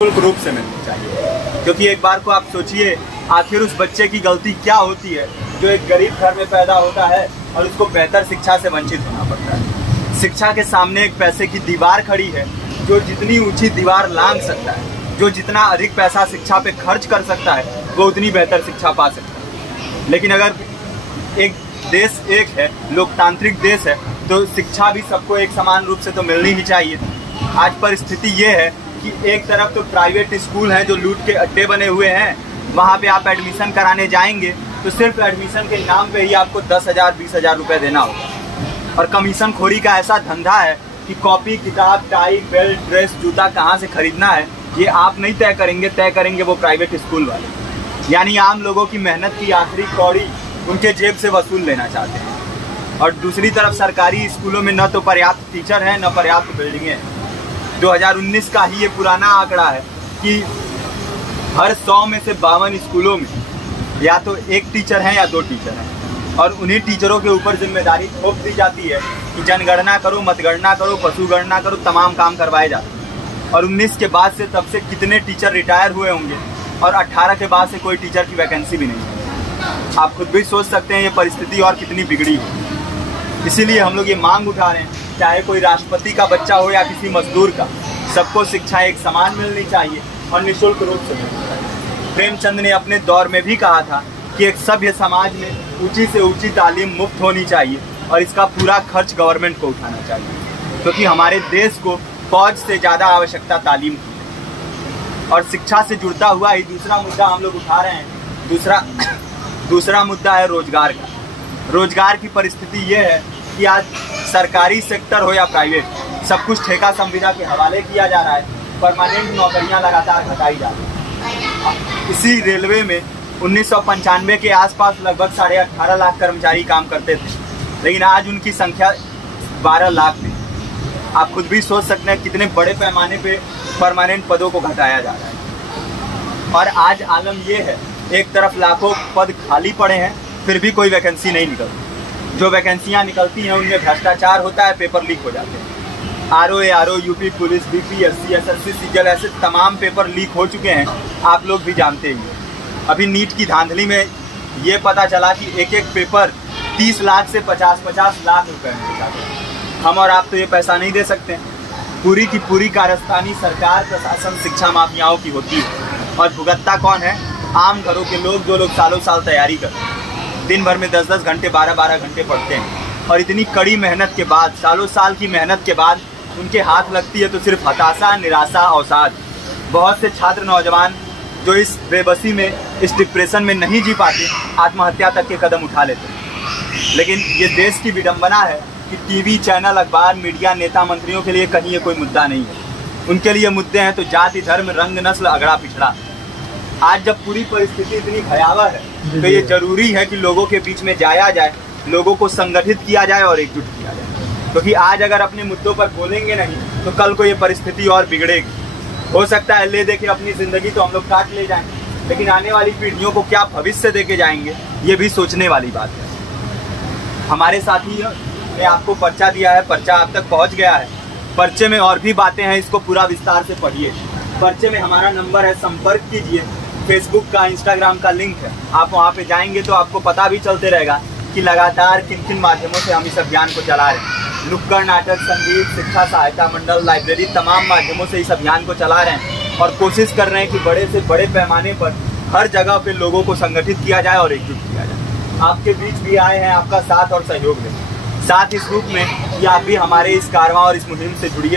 निःशुल्क रूप से मिलनी चाहिए। क्योंकि एक बार को आप सोचिए, आखिर उस बच्चे की गलती क्या होती है जो एक गरीब घर में पैदा होता है और उसको बेहतर शिक्षा से वंचित होना पड़ता है। शिक्षा के सामने एक पैसे की दीवार खड़ी है, जो जितनी ऊंची दीवार लांघ सकता है, जो जितना अधिक पैसा शिक्षा पे खर्च कर सकता है, वो उतनी बेहतर शिक्षा पा सकता है। लेकिन अगर एक देश एक है, लोकतांत्रिक देश है, तो शिक्षा भी सबको एक समान रूप से तो मिलनी ही चाहिए। आज परिस्थिति ये है कि एक तरफ तो प्राइवेट स्कूल हैं जो लूट के अड्डे बने हुए हैं, वहाँ पे आप एडमिशन कराने जाएंगे तो सिर्फ एडमिशन के नाम पे ही आपको 10,000 20,000 रुपये देना होगा। और कमीशन खोरी का ऐसा धंधा है कि कॉपी, किताब, टाई, बेल्ट, ड्रेस, जूता कहाँ से खरीदना है ये आप नहीं तय करेंगे वो प्राइवेट स्कूल वाले। यानी आम लोगों की मेहनत की आखिरी कौड़ी उनके जेब से वसूल लेना चाहते हैं। और दूसरी तरफ सरकारी स्कूलों में न तो पर्याप्त टीचर हैं, न पर्याप्त बिल्डिंगें हैं। 2019 का ही ये पुराना आंकड़ा है कि हर 100 में से 52 स्कूलों में या तो एक टीचर है या 2 टीचर हैं। और उन्हीं टीचरों के ऊपर जिम्मेदारी थोप दी जाती है कि जनगणना करो, मतगणना करो, पशुगणना करो, तमाम काम करवाए जाते हैं। और 19 के बाद से तब से कितने टीचर रिटायर हुए होंगे और 18 के बाद से कोई टीचर की वैकेंसी भी नहीं है। आप खुद भी सोच सकते हैं ये परिस्थिति और कितनी बिगड़ी है। इसीलिए हम लोग ये मांग उठा रहे हैं, चाहे कोई राष्ट्रपति का बच्चा हो या किसी मजदूर का, सबको शिक्षा एक समान मिलनी चाहिए और निःशुल्क रूप से मिलनी चाहिए। प्रेमचंद ने अपने दौर में भी कहा था कि एक सभ्य समाज में ऊंची से ऊंची तालीम मुफ्त होनी चाहिए और इसका पूरा खर्च गवर्नमेंट को उठाना चाहिए, क्योंकि हमारे देश को फौज से ज़्यादा आवश्यकता तालीम की है। और शिक्षा से जुड़ता हुआ ही दूसरा मुद्दा हम लोग उठा रहे हैं। दूसरा मुद्दा है रोजगार का। रोजगार की परिस्थिति ये है कि आज सरकारी सेक्टर हो या प्राइवेट, सब कुछ ठेका संविदा के हवाले किया जा रहा है। परमानेंट नौकरियां लगातार घटाई जा रही हैं। इसी रेलवे में 1995 के आसपास लगभग 18.5 लाख कर्मचारी काम करते थे, लेकिन आज उनकी संख्या 12 लाख थी। आप खुद भी सोच सकते हैं कितने बड़े पैमाने पे परमानेंट पदों को घटाया जा रहा है। और आज आलम ये है, एक तरफ लाखों पद खाली पड़े हैं, फिर भी कोई वैकेंसी नहीं निकलती। जो वैकेंसियां निकलती हैं उनमें भ्रष्टाचार होता है, पेपर लीक हो जाते हैं। RO, UP police, BPSC, SSC, सीजल, ऐसे तमाम पेपर लीक हो चुके हैं, आप लोग भी जानते ही हैं। अभी नीट की धांधली में ये पता चला कि एक एक पेपर 30 लाख से 50-50 लाख रुपए में जाते हैं। हम और आप तो ये पैसा नहीं दे सकते। पूरी की पूरी कारस्तानी सरकार, प्रशासन, शिक्षा माफियाओं की होती है। और भुगतता कौन है? आम घरों के लोग, जो लोग सालों साल तैयारी करते हैं, दिन भर में 10-10 घंटे, 12-12 घंटे पढ़ते हैं। और इतनी कड़ी मेहनत के बाद, सालों साल की मेहनत के बाद उनके हाथ लगती है तो सिर्फ हताशा, निराशा, अवसाद। बहुत से छात्र नौजवान जो इस बेबसी में, इस डिप्रेशन में नहीं जी पाते, आत्महत्या तक के कदम उठा लेते हैं। लेकिन ये देश की विडंबना है कि टीवी चैनल, अखबार, मीडिया, नेता, मंत्रियों के लिए कहीं ये कोई मुद्दा नहीं है। उनके लिए मुद्दे हैं तो जाति, धर्म, रंग, नस्ल, अगड़ा पिछड़ा। आज जब पूरी परिस्थिति इतनी भयावह है तो ये जरूरी है कि लोगों के बीच में जाया जाए, लोगों को संगठित किया जाए और एकजुट किया जाए। क्योंकि आज अगर अपने मुद्दों पर बोलेंगे नहीं तो कल को ये परिस्थिति और बिगड़ेगी। हो सकता है ले देके अपनी जिंदगी तो हम लोग काट ले जाएं, लेकिन आने वाली पीढ़ियों को क्या भविष्य देके जाएंगे, ये भी सोचने वाली बात है। हमारे साथी ने आपको पर्चा दिया है, पर्चा आप तक पहुंच गया है। पर्चे में और भी बातें हैं, इसको पूरा विस्तार से पढ़िए। पर्चे में हमारा नंबर है, संपर्क कीजिए। फेसबुक का, इंस्टाग्राम का लिंक है, आप वहाँ पे जाएंगे तो आपको पता भी चलते रहेगा कि लगातार किन किन माध्यमों से हम इस अभियान को चला रहे हैं। नुक्कड़ नाटक, संगीत, शिक्षा सहायता मंडल, लाइब्रेरी, तमाम माध्यमों से इस अभियान को चला रहे हैं और कोशिश कर रहे हैं कि बड़े से बड़े पैमाने पर हर जगह पे लोगों को संगठित किया जाए और एकजुट किया जाए। आपके बीच भी आए हैं आपका साथ और सहयोग दें। साथ इस रूप में कि आप भी हमारे इस कारवां और इस मुहिम से जुड़िए।